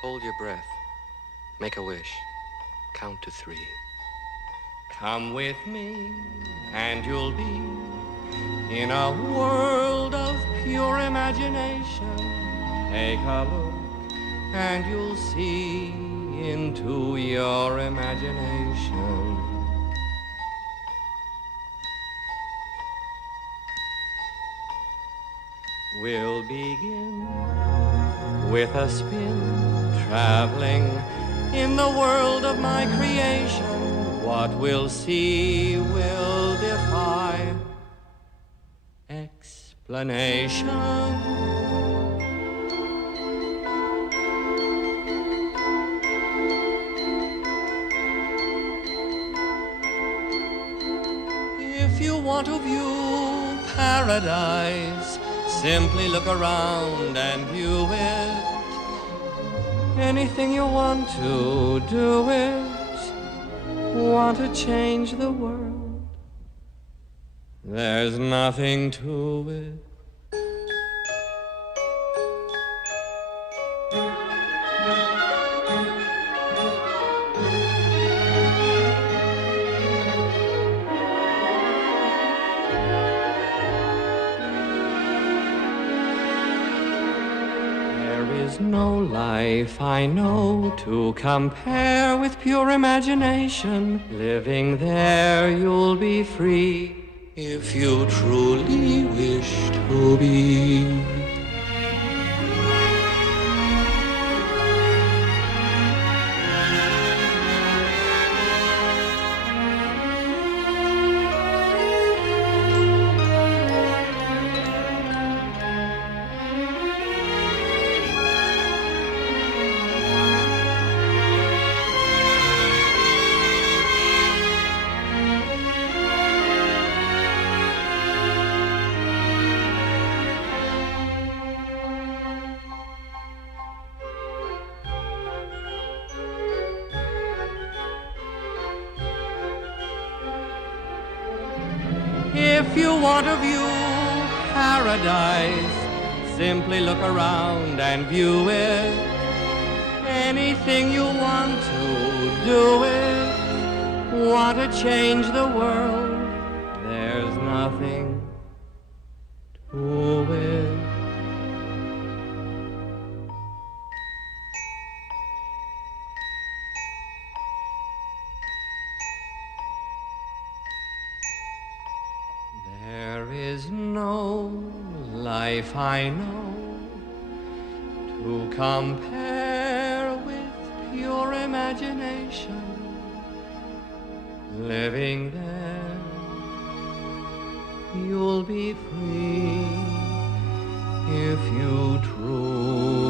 Hold your breath. Make a wish. Count to 3. Come with me, and you'll be in a world of pure imagination. Take a look, and you'll see into your imagination. We'll begin with a spin, traveling in the world of my creation. What we'll see will defy explanation. If you want to view paradise, simply look around and view it. Anything you want to do it. Want to change the world? There's nothing to it. No life I know to compare with pure imagination. Living there you'll be free if you truly wish to be. If you want to view paradise, simply look around and view it. Anything you want to do it. Want to change the world, there's nothing to it. There is no life I know to compare with pure imagination. Living there, you'll be free if you truly